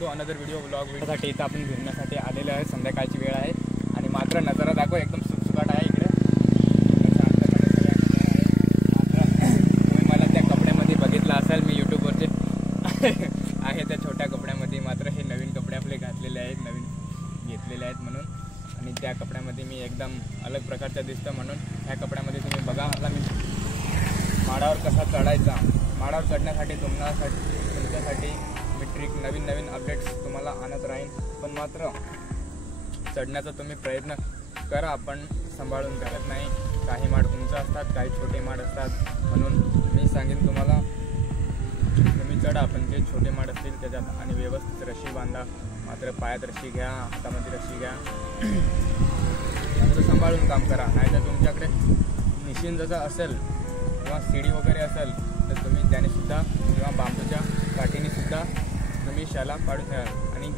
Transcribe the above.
To another video व्लॉगसाठी. इथं आपण फिरण्यासाठी आलेलो आहे. संध्याकाळची वेळ आहे आणि मात्र नजारा दाखव, एकदम सुटसुकाट आहे इकडे. तुम्ही मला त्या कपड्यामध्ये बघितलं असेल, मी यूट्यूबवरचे आहे त्या छोट्या कपड्यामध्ये. मात्र हे नवीन कपडे आपले घातलेले आहेत, नवीन घेतलेले आहेत म्हणून. आणि त्या कपड्यामध्ये मी एकदम अलग प्रकारचा दिसतो म्हणून ह्या कपड्यामध्ये तुम्ही बघा. मला मी माडावर कसा चढायचा, माडावर चढण्यासाठी तुमच्यासाठी मी ट्रिक नवीन अपडेट्स तुम्हाला आणत राहीन. पण मात्र चढण्याचा तुम्ही प्रयत्न करा, पण सांभाळून करत नाही. काही माड उंच असतात, काही छोटे माड असतात. म्हणून मी सांगेन तुम्हाला, तुम्ही चढा, पण जे छोटे माड असतील त्याच्यात आणि व्यवस्थित रशी बांधा. मात्र पायात रशी घ्या, हातामध्ये रशी घ्या, सांभाळून काम करा. नाहीतर तुमच्याकडे निशिन जसं असेल किंवा सीडी वगैरे असेल तर तुम्ही त्याने सुद्धा किंवा बांबूच्या काठीने सुद्धा तुम्ही शाला पाडून घ्या. आणि